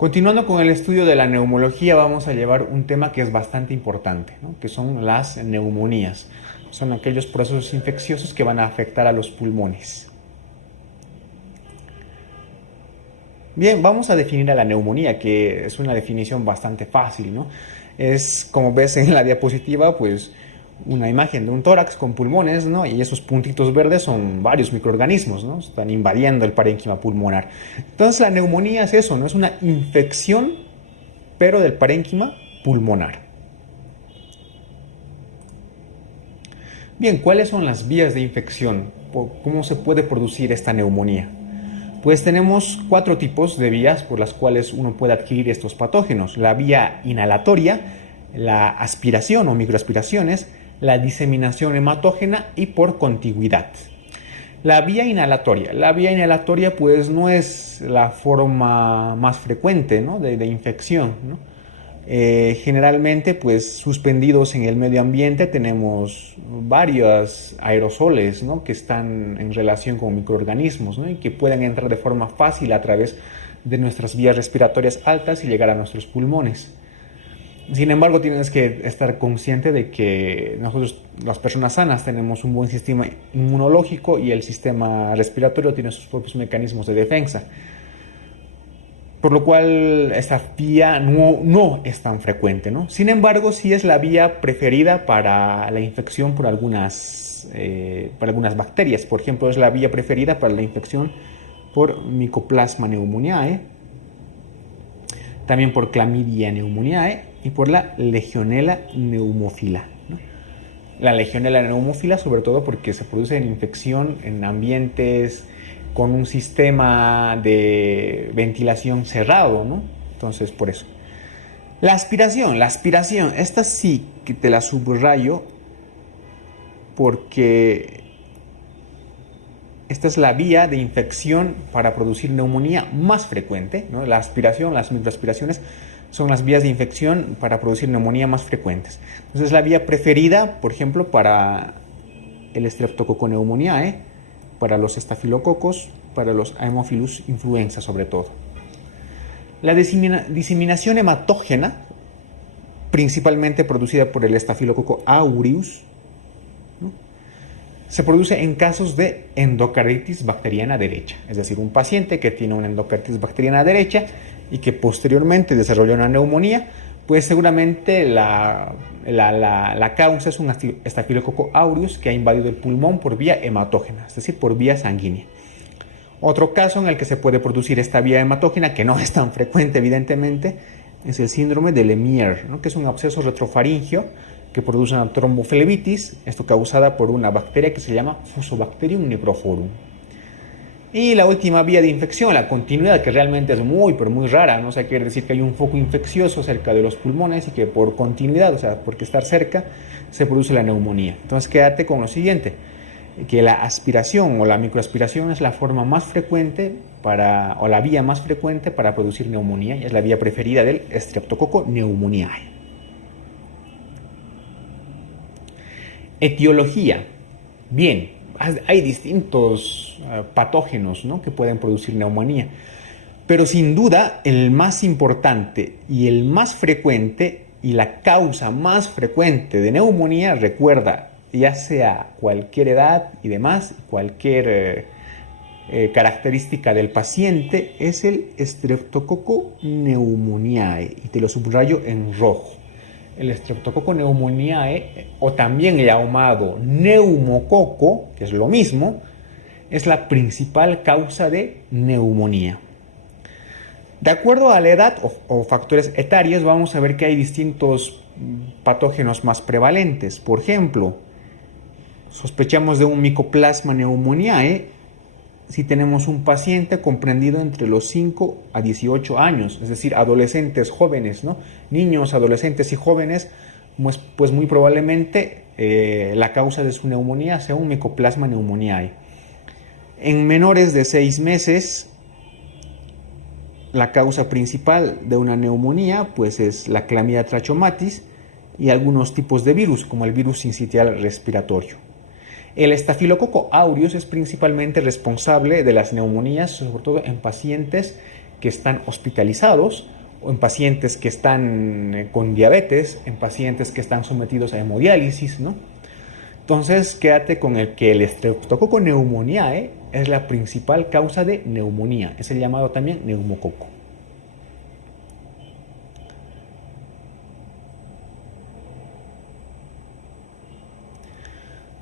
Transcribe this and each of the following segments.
Continuando con el estudio de la neumología, vamos a llevar un tema que es bastante importante, ¿no? Que son las neumonías. Son aquellos procesos infecciosos que van a afectar a los pulmones. Bien, vamos a definir a la neumonía, que es una definición bastante fácil, ¿no? Es, como ves en la diapositiva, pues una imagen de un tórax con pulmones, ¿no? Y esos puntitos verdes son varios microorganismos, ¿no? Están invadiendo el parénquima pulmonar. Entonces la neumonía es eso, ¿no? Es una infección, pero del parénquima pulmonar. Bien, ¿cuáles son las vías de infección? ¿Cómo se puede producir esta neumonía? Pues tenemos 4 tipos de vías por las cuales uno puede adquirir estos patógenos. La vía inhalatoria, la aspiración o microaspiraciones, la diseminación hematógena y por contigüidad. La vía inhalatoria pues no es la forma más frecuente, ¿no? de infección, ¿no? Generalmente pues suspendidos en el medio ambiente tenemos varios aerosoles, ¿no? que están en relación con microorganismos, ¿no? y que pueden entrar de forma fácil a través de nuestras vías respiratorias altas y llegar a nuestros pulmones. Sin embargo, tienes que estar consciente de que nosotros, las personas sanas, tenemos un buen sistema inmunológico y el sistema respiratorio tiene sus propios mecanismos de defensa. Por lo cual esta vía no es tan frecuente, ¿no? Sin embargo, sí es la vía preferida para la infección por algunas bacterias. Por ejemplo, es la vía preferida para la infección por Mycoplasma pneumoniae, también por Chlamydia pneumoniae y por la Legionella pneumophila, ¿no? La Legionella pneumophila sobre todo porque se produce en infección en ambientes con un sistema de ventilación cerrado, ¿no? Entonces, por eso. La aspiración, esta sí que te la subrayo porque esta es la vía de infección para producir neumonía más frecuente, ¿no? La aspiración, las microaspiraciones son las vías de infección para producir neumonía más frecuentes. Entonces, es la vía preferida, por ejemplo, para el Streptococcus pneumoniae, para los estafilococos, para los Haemophilus influenza sobre todo. La diseminación hematógena, principalmente producida por el Staphylococcus aureus, ¿no? Se produce en casos de endocarditis bacteriana derecha, es decir, un paciente que tiene una endocarditis bacteriana derecha y que posteriormente desarrolla una neumonía, pues seguramente la causa es un Staphylococcus aureus que ha invadido el pulmón por vía hematógena, es decir, por vía sanguínea. Otro caso en el que se puede producir esta vía hematógena, que no es tan frecuente evidentemente, es el síndrome de Lemierre, ¿no? que es un absceso retrofaringeo que produce una tromboflebitis, esto causada por una bacteria que se llama Fusobacterium necrophorum. Y la última vía de infección, la continuidad, que realmente es muy, pero muy rara, ¿no? O sea, quiere decir que hay un foco infeccioso cerca de los pulmones y que por continuidad, o sea, porque estar cerca, se produce la neumonía. Entonces, quédate con lo siguiente, que la aspiración o la microaspiración es la forma más frecuente o la vía más frecuente para producir neumonía, y es la vía preferida del Streptococcus pneumoniae. Etiología. Bien, hay distintos patógenos, ¿no? que pueden producir neumonía, pero sin duda el más importante y el más frecuente y la causa más frecuente de neumonía, recuerda, ya sea cualquier edad y demás, cualquier característica del paciente, es el Streptococcus pneumoniae, y te lo subrayo en rojo. El Streptococcus pneumoniae, o también llamado neumococo, que es lo mismo, es la principal causa de neumonía. De acuerdo a la edad o factores etarios, vamos a ver que hay distintos patógenos más prevalentes. Por ejemplo, sospechamos de un Mycoplasma pneumoniae si tenemos un paciente comprendido entre los 5 a 18 años, es decir, adolescentes jóvenes, ¿no? Niños, adolescentes y jóvenes, pues muy probablemente la causa de su neumonía sea un Mycoplasma pneumoniae. En menores de 6 meses, la causa principal de una neumonía pues es la Chlamydia trachomatis y algunos tipos de virus, como el virus sincitial respiratorio. El Staphylococcus aureus es principalmente responsable de las neumonías, sobre todo en pacientes que están hospitalizados, o en pacientes que están con diabetes, en pacientes que están sometidos a hemodiálisis, ¿no? Entonces, quédate con el que el Streptococcus pneumoniae es la principal causa de neumonía. Es el llamado también neumococo.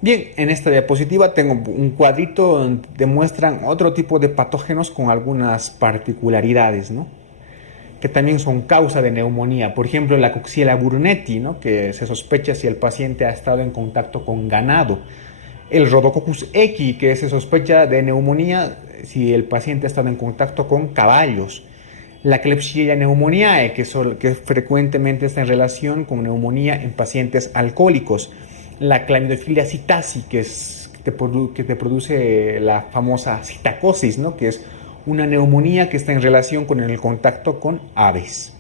Bien, en esta diapositiva tengo un cuadrito donde demuestran otro tipo de patógenos con algunas particularidades, ¿no? Que también son causa de neumonía. Por ejemplo, la Coxiella burnetii, ¿no? Que se sospecha si el paciente ha estado en contacto con ganado. El Rhodococcus equi, que se sospecha de neumonía si el paciente ha estado en contacto con caballos. La Klebsiella pneumoniae, que frecuentemente está en relación con neumonía en pacientes alcohólicos. La Chlamydophila psittaci, que te produce la famosa citacosis, ¿no? Que es una neumonía que está en relación con el contacto con aves.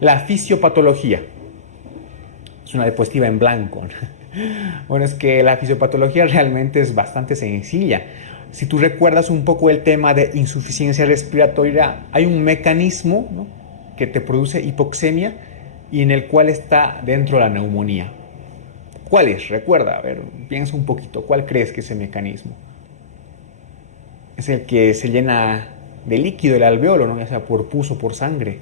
La fisiopatología. Es una diapositiva en blanco. Bueno, es que la fisiopatología realmente es bastante sencilla. Si tú recuerdas un poco el tema de insuficiencia respiratoria, hay un mecanismo, ¿no? Que te produce hipoxemia y en el cual está dentro la neumonía. ¿Cuál es? Recuerda, a ver, piensa un poquito. ¿Cuál crees que es ese mecanismo? Es el que se llena de líquido el alveolo, ¿no? Ya sea por pus o por sangre.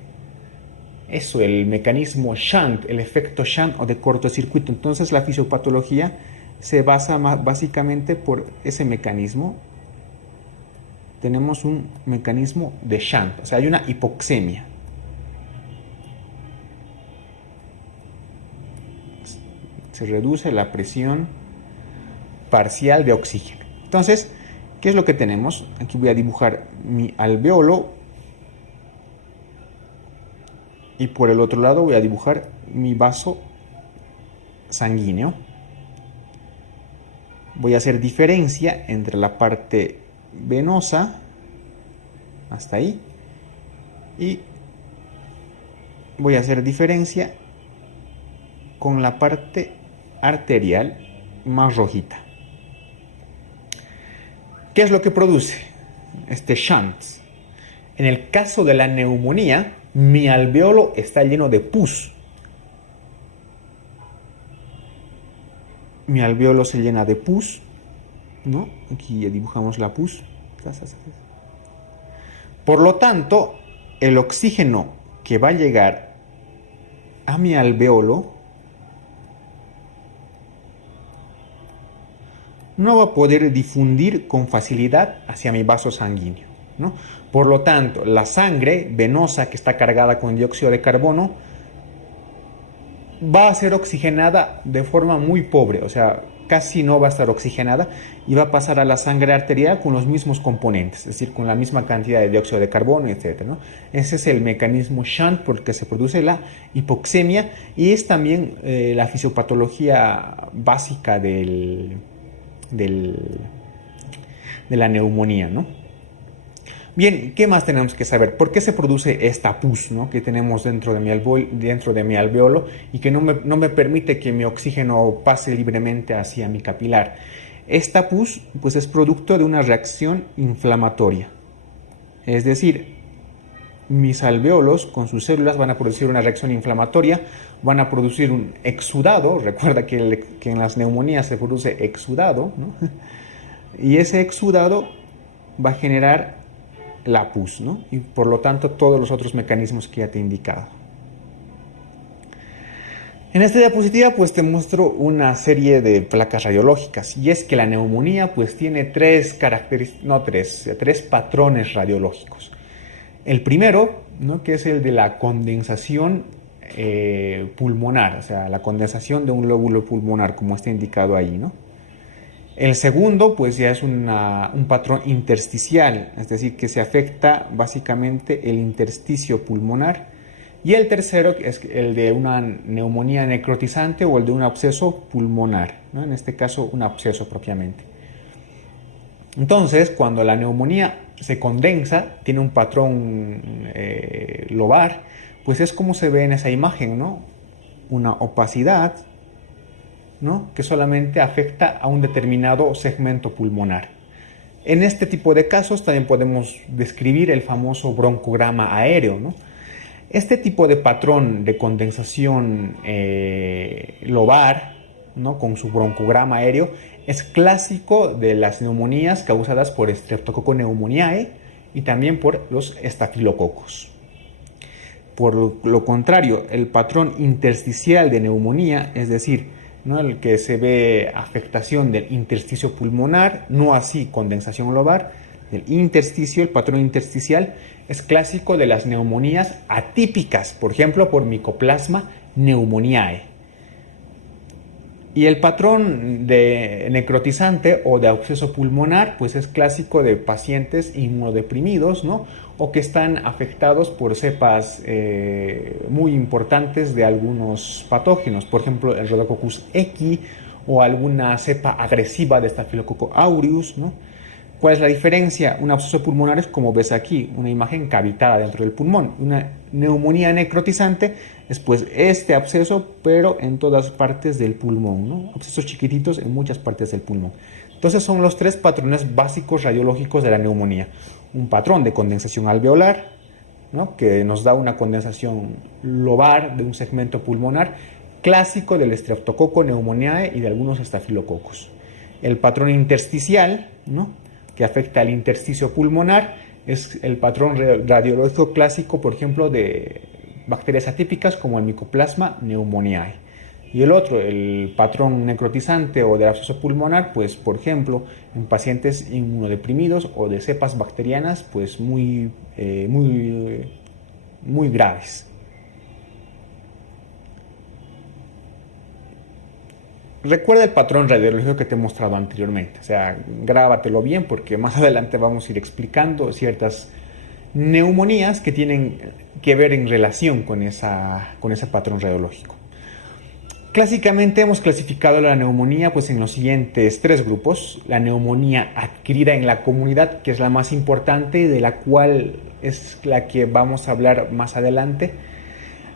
Eso, el mecanismo shunt, el efecto shunt o de cortocircuito. Entonces la fisiopatología se basa básicamente por ese mecanismo. Tenemos un mecanismo de shunt, o sea, hay una hipoxemia. Se reduce la presión parcial de oxígeno. Entonces, ¿qué es lo que tenemos? Aquí voy a dibujar mi alveolo y por el otro lado voy a dibujar mi vaso sanguíneo. Voy a hacer diferencia entre la parte venosa, hasta ahí, y voy a hacer diferencia con la parte arterial más rojita. ¿Qué es lo que produce este shunt? En el caso de la neumonía, mi alveolo está lleno de pus. Mi alveolo se llena de pus, ¿no? Aquí ya dibujamos la pus. Por lo tanto, el oxígeno que va a llegar a mi alveolo no va a poder difundir con facilidad hacia mi vaso sanguíneo, ¿no? Por lo tanto, la sangre venosa que está cargada con dióxido de carbono va a ser oxigenada de forma muy pobre, o sea, casi no va a estar oxigenada y va a pasar a la sangre arterial con los mismos componentes, es decir, con la misma cantidad de dióxido de carbono, etc., ¿no? Ese es el mecanismo shunt por el que se produce la hipoxemia y es también la fisiopatología básica de la neumonía, ¿no? Bien, ¿qué más tenemos que saber? ¿Por qué se produce esta pus, ¿no? Que tenemos dentro de mi alveolo y que no me permite que mi oxígeno pase libremente hacia mi capilar? Esta pus pues, es producto de una reacción inflamatoria. Es decir, mis alveolos con sus células van a producir una reacción inflamatoria, van a producir un exudado. Recuerda que en las neumonías se produce exudado, ¿no? Y ese exudado va a generar la pus, ¿no? Y por lo tanto todos los otros mecanismos que ya te he indicado. En esta diapositiva pues te muestro una serie de placas radiológicas y es que la neumonía pues tiene tres patrones radiológicos. El primero, ¿no? Que es el de la condensación pulmonar, o sea, la condensación de un lóbulo pulmonar como está indicado ahí, ¿no? El segundo, pues ya es un patrón intersticial, es decir, que se afecta básicamente el intersticio pulmonar. Y el tercero es el de una neumonía necrotizante o el de un absceso pulmonar, ¿no? En este caso, un absceso propiamente. Entonces, cuando la neumonía se condensa, tiene un patrón lobar, pues es como se ve en esa imagen, ¿no? Una opacidad, ¿no? Que solamente afecta a un determinado segmento pulmonar. En este tipo de casos también podemos describir el famoso broncograma aéreo, ¿no? Este tipo de patrón de condensación lobar, ¿no? Con su broncograma aéreo, es clásico de las neumonías causadas por Streptococcus pneumoniae y también por los estafilococos. Por lo contrario, el patrón intersticial de neumonía, es decir, ¿no? El que se ve afectación del intersticio pulmonar, no así condensación lobar, del intersticio, el patrón intersticial es clásico de las neumonías atípicas, por ejemplo, por Mycoplasma pneumoniae. Y el patrón de necrotizante o de absceso pulmonar, pues es clásico de pacientes inmunodeprimidos, ¿no? O que están afectados por cepas muy importantes de algunos patógenos, por ejemplo, el Rhodococcus equi o alguna cepa agresiva de Staphylococcus aureus, ¿no? ¿Cuál es la diferencia? Un absceso pulmonar es como ves aquí, una imagen cavitada dentro del pulmón. Una neumonía necrotizante es pues este absceso, pero en todas partes del pulmón, ¿no? Abscesos chiquititos en muchas partes del pulmón. Entonces son los tres patrones básicos radiológicos de la neumonía. Un patrón de condensación alveolar, ¿no? Que nos da una condensación lobar de un segmento pulmonar, clásico del Streptococcus pneumoniae y de algunos estafilococos. El patrón intersticial, ¿no? Que afecta al intersticio pulmonar, es el patrón radiológico clásico, por ejemplo, de bacterias atípicas como el Mycoplasma pneumoniae. Y el otro, el patrón necrotizante o del absceso pulmonar, pues por ejemplo, en pacientes inmunodeprimidos o de cepas bacterianas, pues muy graves. Recuerda el patrón radiológico que te he mostrado anteriormente, o sea, grábatelo bien porque más adelante vamos a ir explicando ciertas neumonías que tienen que ver en relación con ese patrón radiológico. Clásicamente hemos clasificado la neumonía pues en los siguientes tres grupos. La neumonía adquirida en la comunidad, que es la más importante y de la cual es la que vamos a hablar más adelante.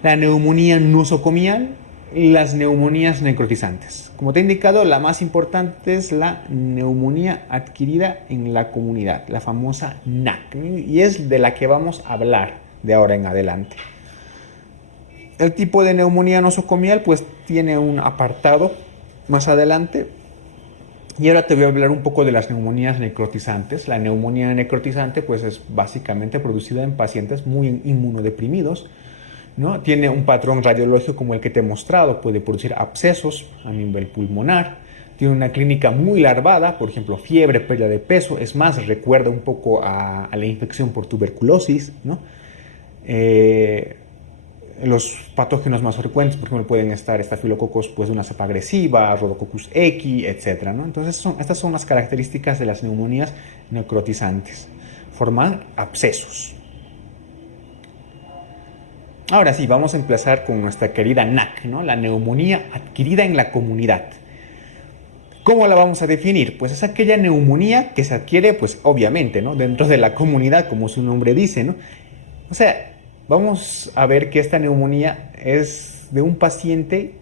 La neumonía nosocomial y las neumonías necrotizantes. Como te he indicado, la más importante es la neumonía adquirida en la comunidad, la famosa NAC, y es de la que vamos a hablar de ahora en adelante. El tipo de neumonía nosocomial pues tiene un apartado más adelante. Y ahora te voy a hablar un poco de las neumonías necrotizantes. La neumonía necrotizante pues es básicamente producida en pacientes muy inmunodeprimidos, ¿no? Tiene un patrón radiológico como el que te he mostrado, puede producir abscesos a nivel pulmonar, tiene una clínica muy larvada, por ejemplo fiebre, pérdida de peso, es más, recuerda un poco a la infección por tuberculosis, ¿no? Los patógenos más frecuentes, por ejemplo, pueden estar estafilococos pues, de una cepa agresiva, Rhodococcus equi, etc., ¿no? Entonces estas son las características de las neumonías necrotizantes, forman abscesos. Ahora sí, vamos a empezar con nuestra querida NAC, ¿no? La neumonía adquirida en la comunidad. ¿Cómo la vamos a definir? Pues es aquella neumonía que se adquiere, pues obviamente, ¿no? Dentro de la comunidad, como su nombre dice, ¿no? O sea, vamos a ver que esta neumonía es de un paciente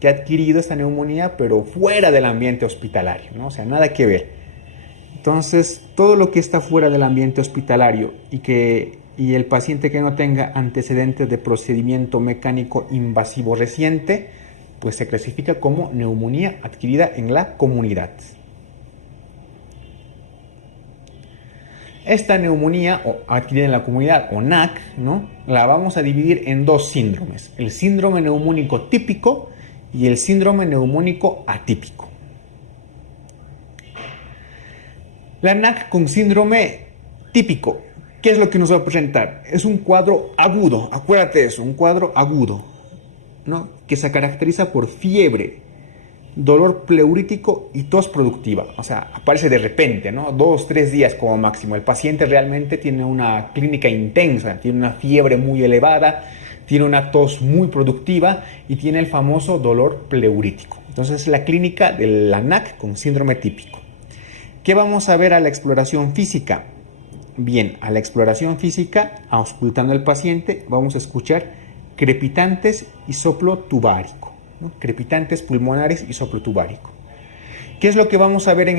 que ha adquirido esta neumonía, pero fuera del ambiente hospitalario, ¿no? O sea, nada que ver. Entonces, todo lo que está fuera del ambiente hospitalario y el paciente que no tenga antecedentes de procedimiento mecánico invasivo reciente, pues se clasifica como neumonía adquirida en la comunidad. Esta neumonía adquirida en la comunidad, o NAC, ¿no? La vamos a dividir en dos síndromes: el síndrome neumónico típico y el síndrome neumónico atípico. La NAC con síndrome típico, ¿qué es lo que nos va a presentar? Es un cuadro agudo, acuérdate de eso, un cuadro agudo, ¿no? Que se caracteriza por fiebre, dolor pleurítico y tos productiva. O sea, aparece de repente, ¿no? 2-3 días como máximo. El paciente realmente tiene una clínica intensa, tiene una fiebre muy elevada, tiene una tos muy productiva y tiene el famoso dolor pleurítico. Entonces es la clínica de la NAC con síndrome típico. ¿Qué vamos a ver a la exploración física? Bien, a la exploración física, auscultando al paciente, vamos a escuchar crepitantes y soplo tubárico, ¿no? Crepitantes pulmonares y soplo tubárico. ¿Qué es lo que vamos a ver en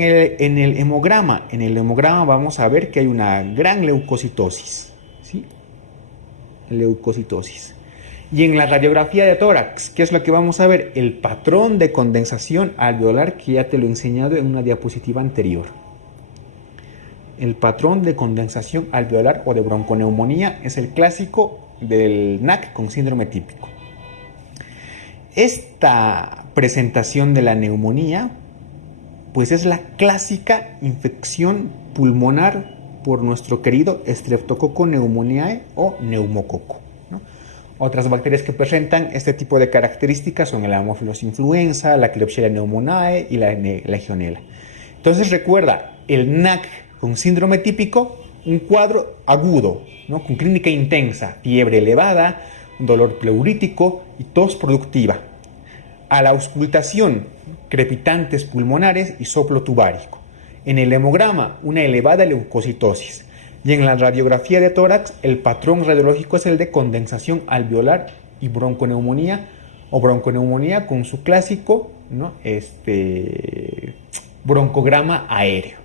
el hemograma? En el hemograma vamos a ver que hay una gran leucocitosis, ¿sí? Leucocitosis. Y en la radiografía de tórax, ¿qué es lo que vamos a ver? El patrón de condensación alveolar, que ya te lo he enseñado en una diapositiva anterior. El patrón de condensación alveolar o de bronconeumonía es el clásico del NAC con síndrome típico. Esta presentación de la neumonía, pues es la clásica infección pulmonar por nuestro querido Streptococcus pneumoniae o neumococo, ¿no? Otras bacterias que presentan este tipo de características son el Haemophilus influenza, la Klebsiella pneumoniae y la Legionella. Entonces recuerda, el NAC con síndrome típico, un cuadro agudo, ¿no? Con clínica intensa, fiebre elevada, dolor pleurítico y tos productiva. A la auscultación, crepitantes pulmonares y soplo tubárico. En el hemograma, una elevada leucocitosis. Y en la radiografía de tórax, el patrón radiológico es el de condensación alveolar y bronconeumonía o bronconeumonía con su clásico, ¿no? Broncograma aéreo.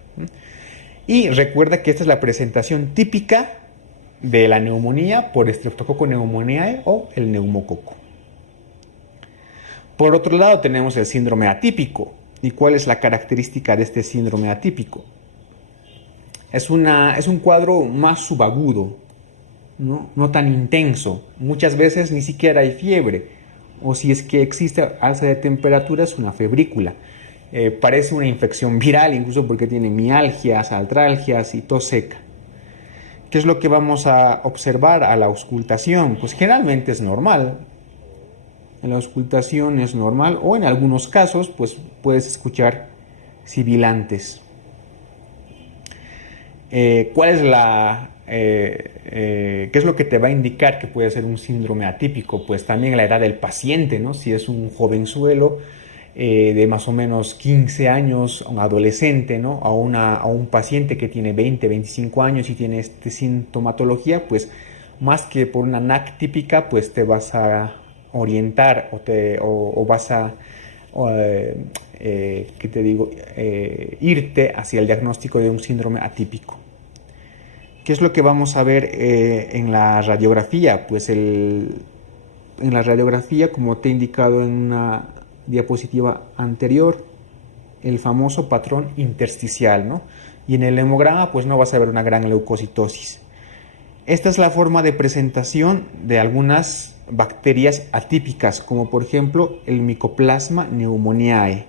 Y recuerda que esta es la presentación típica de la neumonía por Streptococcus pneumoniae o el neumococo. Por otro lado tenemos el síndrome atípico. ¿Y cuál es la característica de este síndrome atípico? Es un cuadro más subagudo, no tan intenso. Muchas veces ni siquiera hay fiebre, o si es que existe alza de temperatura es una febrícula. Parece una infección viral, incluso porque tiene mialgias, artralgias y tos seca. ¿Qué es lo que vamos a observar a la auscultación? Pues generalmente es normal. En la auscultación es normal, o en algunos casos pues puedes escuchar sibilantes. ¿Cuál es qué es lo que te va a indicar que puede ser un síndrome atípico? Pues también la edad del paciente, ¿no? Si es un jovenzuelo de más o menos 15 años, un adolescente, ¿no? A un paciente que tiene 20, 25 años y tiene esta sintomatología, pues más que por una NAC típica, pues te vas a orientar o vas a irte hacia el diagnóstico de un síndrome atípico. ¿Qué es lo que vamos a ver en la radiografía? Pues en la radiografía, como te he indicado en una diapositiva anterior, el famoso patrón intersticial, ¿no? Y en el hemograma pues no vas a ver una gran leucocitosis. Esta es la forma de presentación de algunas bacterias atípicas, como por ejemplo el Mycoplasma pneumoniae,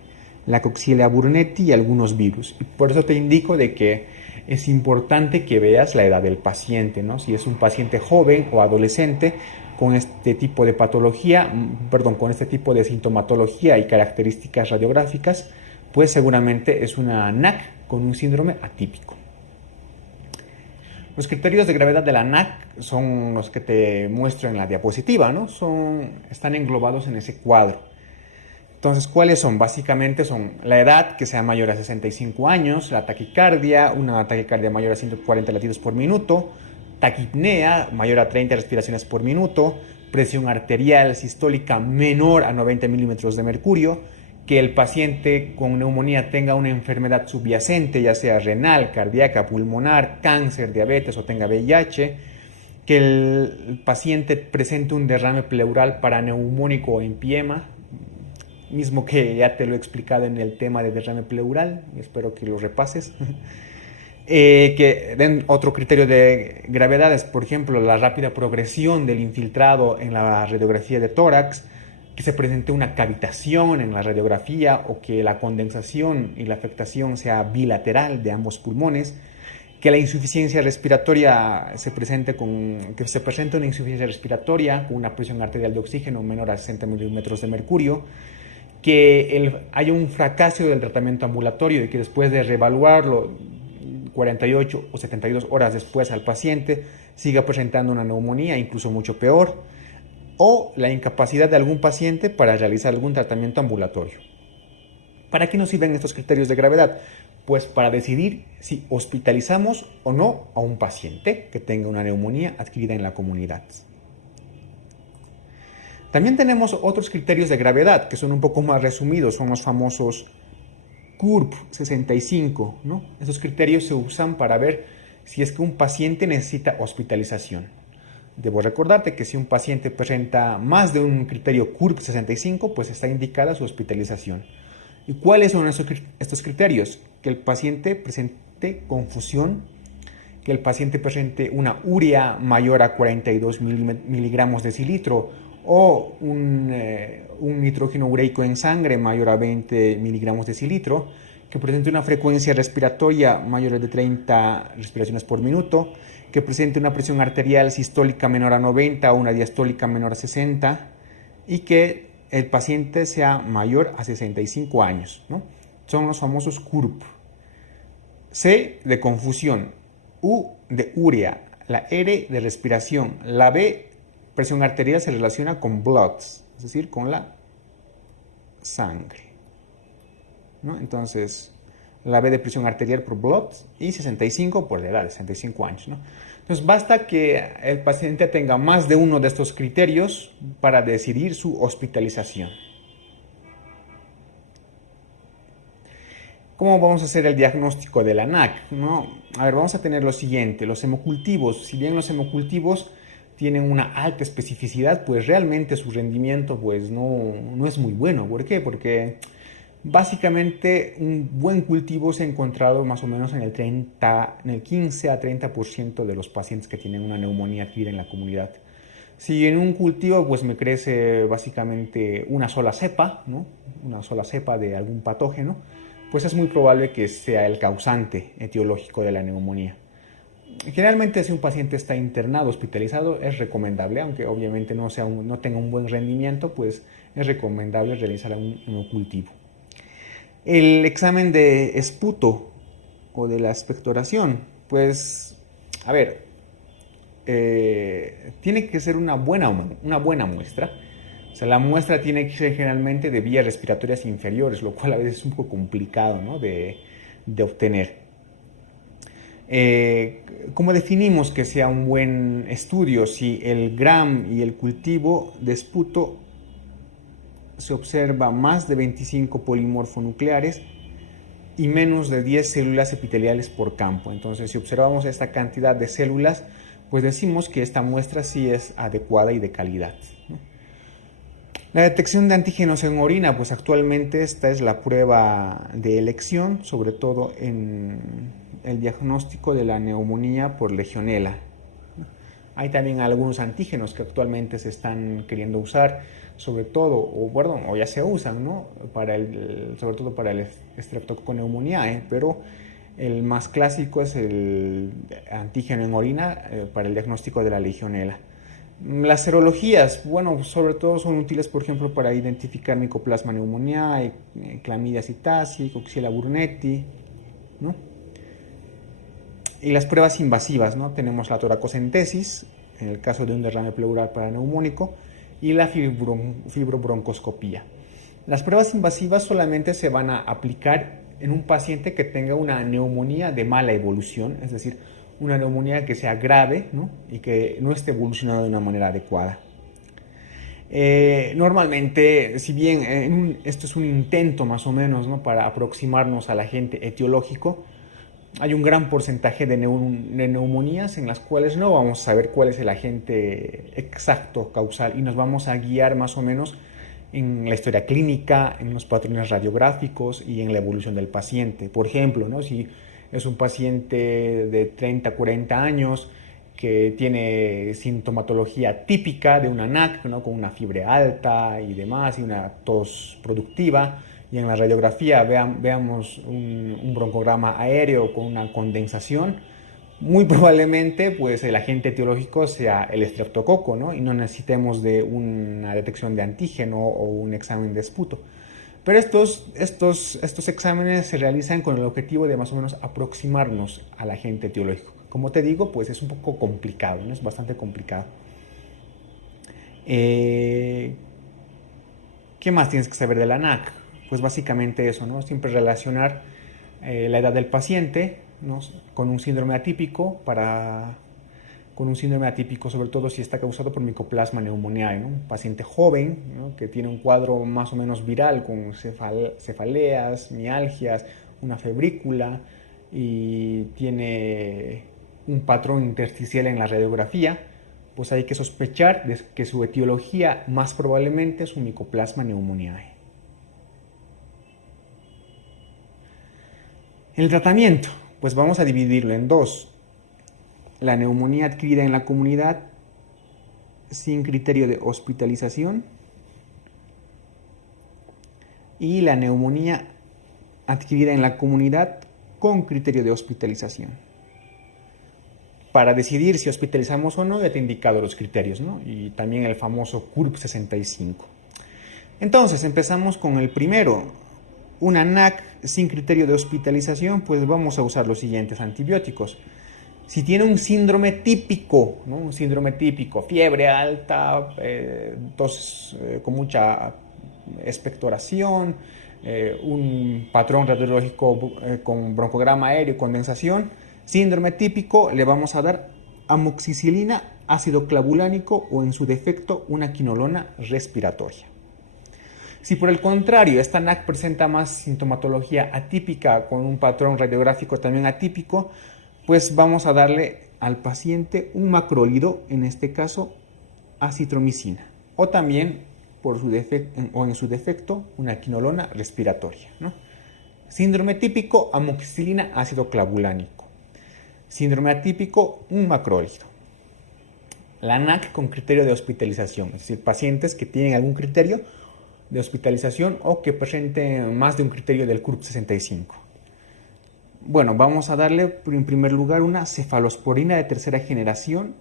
la Coxiella burnetii y algunos virus. Y por eso te indico de que es importante que veas la edad del paciente, ¿no? Si es un paciente joven o adolescente con este tipo de patología, con este tipo de sintomatología y características radiográficas, pues seguramente es una NAC con un síndrome atípico. Los criterios de gravedad de la NAC son los que te muestro en la diapositiva, ¿no? Están englobados en ese cuadro. Entonces, ¿cuáles son? Básicamente son la edad, que sea mayor a 65 años, la taquicardia, una taquicardia mayor a 140 latidos por minuto, taquipnea, mayor a 30 respiraciones por minuto, presión arterial sistólica menor a 90 milímetros de mercurio, que el paciente con neumonía tenga una enfermedad subyacente, ya sea renal, cardíaca, pulmonar, cáncer, diabetes o tenga VIH, que el paciente presente un derrame pleural paraneumónico o empiema, mismo que ya te lo he explicado en el tema de derrame pleural, espero que lo repases. Que den otro criterio de gravedad es, por ejemplo, la rápida progresión del infiltrado en la radiografía de tórax, que se presente una cavitación en la radiografía o que la condensación y la afectación sea bilateral de ambos pulmones, que la insuficiencia respiratoria que se presente una insuficiencia respiratoria con una presión arterial de oxígeno menor a 60 milímetros de mercurio, que haya un fracaso del tratamiento ambulatorio y que después de reevaluarlo 48 o 72 horas después al paciente siga presentando una neumonía, incluso mucho peor, o la incapacidad de algún paciente para realizar algún tratamiento ambulatorio. ¿Para qué nos sirven estos criterios de gravedad? Pues para decidir si hospitalizamos o no a un paciente que tenga una neumonía adquirida en la comunidad. También tenemos otros criterios de gravedad que son un poco más resumidos, son los famosos CURP 65, ¿no? Esos criterios se usan para ver si es que un paciente necesita hospitalización. Debo recordarte que si un paciente presenta más de un criterio CURP 65, pues está indicada su hospitalización. ¿Y cuáles son estos criterios? Que el paciente presente confusión, que el paciente presente una urea mayor a 42 miligramos decilitro o un nitrógeno ureico en sangre mayor a 20 miligramos decilitro, que presente una frecuencia respiratoria mayor de 30 respiraciones por minuto, que presente una presión arterial sistólica menor a 90 o una diastólica menor a 60 y que el paciente sea mayor a 65 años, ¿no? Son los famosos CURP. C de confusión, U de urea, la R de respiración, la B, presión arterial, se relaciona con bloods, es decir, con la sangre, ¿no? Entonces, la B de presión arterial por bloods y 65 por la edad de 65 años, ¿no? Entonces, basta que el paciente tenga más de uno de estos criterios para decidir su hospitalización. ¿Cómo vamos a hacer el diagnóstico de la NAC? ¿No? A ver, vamos a tener lo siguiente, los hemocultivos. Si bien los hemocultivos tienen una alta especificidad, pues realmente su rendimiento pues no es muy bueno. ¿Por qué? Porque básicamente un buen cultivo se ha encontrado más o menos en el 15 a 30% de los pacientes que tienen una neumonía adquirida en la comunidad. Si en un cultivo pues me crece básicamente una sola cepa, ¿no? Una sola cepa de algún patógeno, pues es muy probable que sea el causante etiológico de la neumonía. Generalmente si un paciente está internado, hospitalizado, es recomendable, aunque obviamente no tenga un buen rendimiento, pues es recomendable realizar un hemocultivo. El examen de esputo o de la expectoración, pues, a ver, tiene que ser una buena muestra. O sea, la muestra tiene que ser generalmente de vías respiratorias inferiores, lo cual a veces es un poco complicado, ¿no?, de obtener. ¿Cómo definimos que sea un buen estudio? Si el GRAM y el cultivo de esputo se observa más de 25 polimorfonucleares y menos de 10 células epiteliales por campo. Entonces, si observamos esta cantidad de células, pues decimos que esta muestra sí es adecuada y de calidad, ¿no? La detección de antígenos en orina, pues actualmente esta es la prueba de elección, sobre todo en el diagnóstico de la neumonía por legionela. Hay también algunos antígenos que actualmente se están queriendo usar, sobre todo, o ya se usan, ¿no?, sobre todo para el Streptococcus pneumoniae, pero el más clásico es el antígeno en orina para el diagnóstico de la legionela. Las serologías, bueno, sobre todo son útiles, por ejemplo, para identificar Mycoplasma pneumoniae, Chlamydia psittaci, Coxiella burnetii, ¿no? Y las pruebas invasivas, ¿no? Tenemos la toracocentesis, en el caso de un derrame pleural paraneumónico, y la fibrobroncoscopía. Las pruebas invasivas solamente se van a aplicar en un paciente que tenga una neumonía de mala evolución, es decir, una neumonía que sea grave, ¿no?, y que no esté evolucionando de una manera adecuada. Normalmente, si bien esto es un intento más o menos, ¿no?, para aproximarnos al agente etiológico, hay un gran porcentaje de neumonías en las cuales no vamos a saber cuál es el agente exacto causal y nos vamos a guiar más o menos en la historia clínica, en los patrones radiográficos y en la evolución del paciente. Por ejemplo, ¿no?, si es un paciente de 30, 40 años que tiene sintomatología típica de una NAC, ¿no?, con una fiebre alta y demás, y una tos productiva, y en la radiografía veamos un broncograma aéreo con una condensación, muy probablemente pues el agente etiológico sea el estreptococo, ¿no?, y no necesitemos de una detección de antígeno o un examen de esputo. Pero estos exámenes se realizan con el objetivo de más o menos aproximarnos al agente etiológico. Como te digo, pues es un poco complicado, ¿no?, es bastante complicado. ¿Qué más tienes que saber de la NAC? Pues básicamente eso, ¿no? Siempre relacionar la edad del paciente, ¿no?, con un síndrome atípico para con un síndrome atípico, sobre todo si está causado por Mycoplasma pneumoniae, ¿no? Un paciente joven, ¿no? Que tiene un cuadro más o menos viral con cefaleas, mialgias, una febrícula y tiene un patrón intersticial en la radiografía, pues hay que sospechar de que su etiología más probablemente es un Mycoplasma pneumoniae. El tratamiento, pues vamos a dividirlo en dos. La neumonía adquirida en la comunidad sin criterio de hospitalización y la neumonía adquirida en la comunidad con criterio de hospitalización. Para decidir si hospitalizamos o no, ya te he indicado los criterios, ¿no? Y también el famoso CURP 65. Entonces, empezamos con el primero. Una NAC sin criterio de hospitalización, pues vamos a usar los siguientes antibióticos. Si tiene un síndrome típico, ¿no? Un síndrome típico, fiebre alta, tos con mucha expectoración, un patrón radiológico con broncograma aéreo y condensación, síndrome típico, le vamos a dar amoxicilina, ácido clavulánico o en su defecto una quinolona respiratoria. Si por el contrario esta NAC presenta más sintomatología atípica con un patrón radiográfico también atípico, pues vamos a darle al paciente un macrólido, en este caso acitromicina, o también en su defecto una quinolona respiratoria, ¿no? Síndrome típico, amoxicilina, ácido clavulánico. Síndrome atípico, un macrólido. La NAC con criterio de hospitalización, es decir, pacientes que tienen algún criterio de hospitalización o que presenten más de un criterio del CURP 65. Bueno, vamos a darle en primer lugar una cefalosporina de tercera generación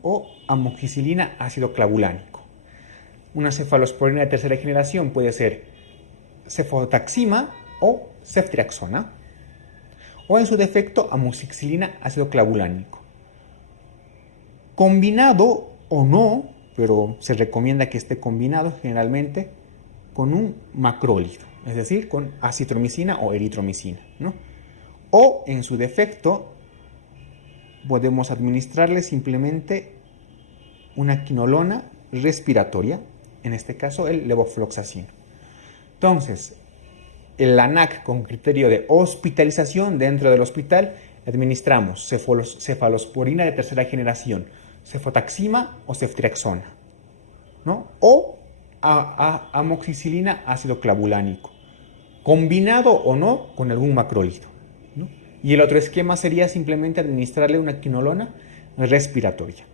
o amoxicilina ácido clavulánico. Una cefalosporina de tercera generación puede ser cefotaxima o ceftriaxona, o en su defecto amoxicilina ácido clavulánico. Combinado o no, pero se recomienda que esté combinado generalmente con un macrólido, es decir, con acitromicina o eritromicina, ¿no? O en su defecto podemos administrarle simplemente una quinolona respiratoria, en este caso el levofloxacino. Entonces, el ANAC con criterio de hospitalización dentro del hospital administramos cefalosporina de tercera generación, cefotaxima o ceftriaxona, ¿no? O amoxicilina ácido clavulánico, combinado o no con algún macrólido, ¿no? Y el otro esquema sería simplemente administrarle una quinolona respiratoria.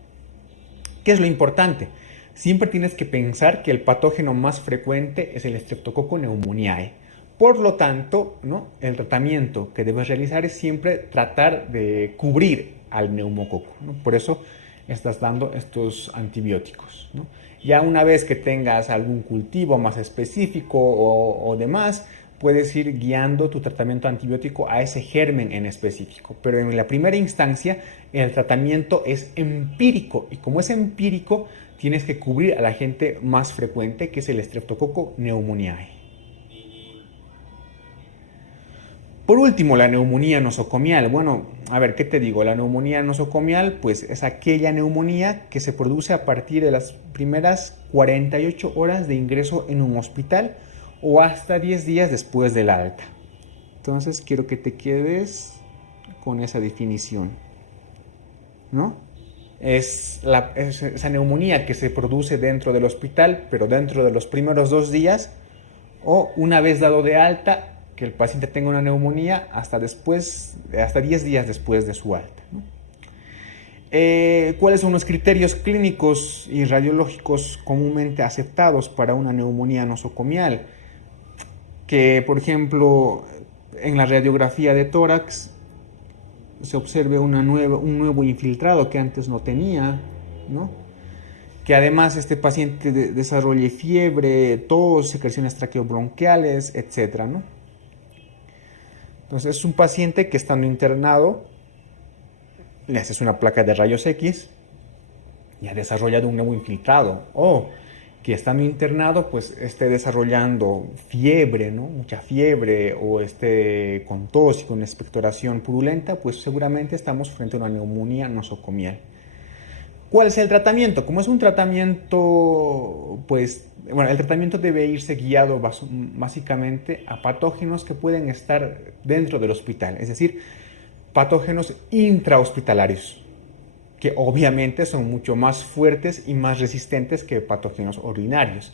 ¿Qué es lo importante? Siempre tienes que pensar que el patógeno más frecuente es el Streptococcus pneumoniae. Por lo tanto, ¿no? El tratamiento que debes realizar es siempre tratar de cubrir al neumococo, ¿no? Por eso estás dando estos antibióticos, ¿no? Ya una vez que tengas algún cultivo más específico o demás, puedes ir guiando tu tratamiento antibiótico a ese germen en específico. Pero en la primera instancia, el tratamiento es empírico. Y como es empírico, tienes que cubrir al agente más frecuente, que es el Streptococcus pneumoniae. Por último, la neumonía nosocomial. Bueno, a ver, ¿qué te digo? La neumonía nosocomial, pues es aquella neumonía que se produce a partir de las primeras 48 horas de ingreso en un hospital o hasta 10 días después del alta. Entonces, quiero que te quedes con esa definición, ¿no? Es esa neumonía que se produce dentro del hospital, pero dentro de los primeros 2 días o una vez dado de alta, que el paciente tenga una neumonía hasta 10 días después de su alta, ¿no? ¿Cuáles son los criterios clínicos y radiológicos comúnmente aceptados para una neumonía nosocomial? Que, por ejemplo, en la radiografía de tórax se observe un nuevo infiltrado que antes no tenía, ¿no? Que además este paciente desarrolle fiebre, tos, secreciones traqueobronquiales, etc., ¿no? Entonces es un paciente que estando internado, le haces una placa de rayos X y ha desarrollado un nuevo infiltrado. O que estando internado, pues esté desarrollando fiebre, ¿no? Mucha fiebre, o esté con tos y con expectoración purulenta, pues seguramente estamos frente a una neumonía nosocomial. ¿Cuál es el tratamiento? Como es un tratamiento, pues, bueno, el tratamiento debe irse guiado básicamente a patógenos que pueden estar dentro del hospital, es decir, patógenos intrahospitalarios, que obviamente son mucho más fuertes y más resistentes que patógenos ordinarios.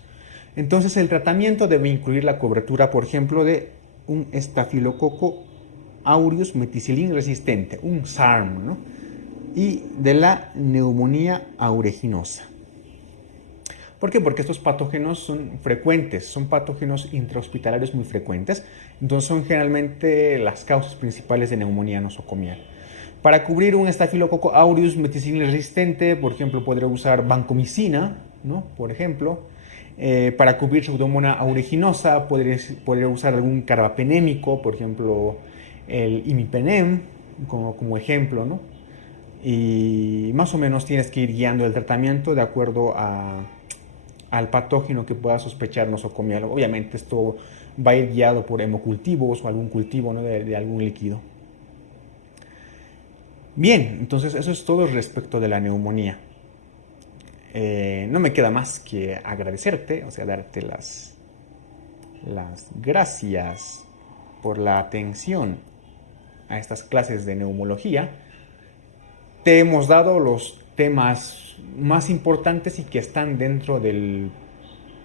Entonces el tratamiento debe incluir la cobertura, por ejemplo, de un estafilococo aureus meticilin resistente, un SARM, ¿no? Y de la neumonía aeruginosa. ¿Por qué? Porque estos patógenos son frecuentes, son patógenos intrahospitalarios muy frecuentes, entonces son generalmente las causas principales de neumonía nosocomial. Para cubrir un estafilococo aureus meticilin resistente, por ejemplo, podría usar vancomicina, ¿no? Por ejemplo. Para cubrir Pseudomonas aeruginosa, podría usar algún carbapenémico, por ejemplo, el imipenem, como ejemplo, ¿no? Y más o menos tienes que ir guiando el tratamiento de acuerdo al patógeno que pueda sospechar nosocomial. Obviamente esto va a ir guiado por hemocultivos o algún cultivo, ¿no? de algún líquido. Bien, entonces eso es todo respecto de la neumonía. No me queda más que agradecerte, o sea, darte las gracias por la atención a estas clases de neumología. Te hemos dado los temas más importantes y que están dentro del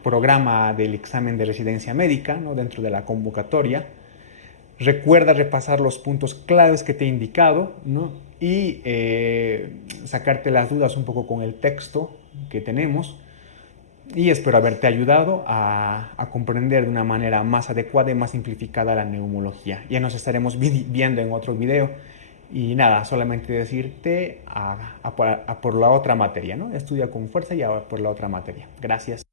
programa del examen de residencia médica, ¿no? Dentro de la convocatoria. Recuerda repasar los puntos claves que te he indicado, ¿no? Y sacarte las dudas un poco con el texto que tenemos. Y espero haberte ayudado a comprender de una manera más adecuada y más simplificada la neumología. Ya nos estaremos viendo en otro video. Y nada, solamente decirte a por la otra materia, ¿no? Estudia con fuerza y a por la otra materia. Gracias.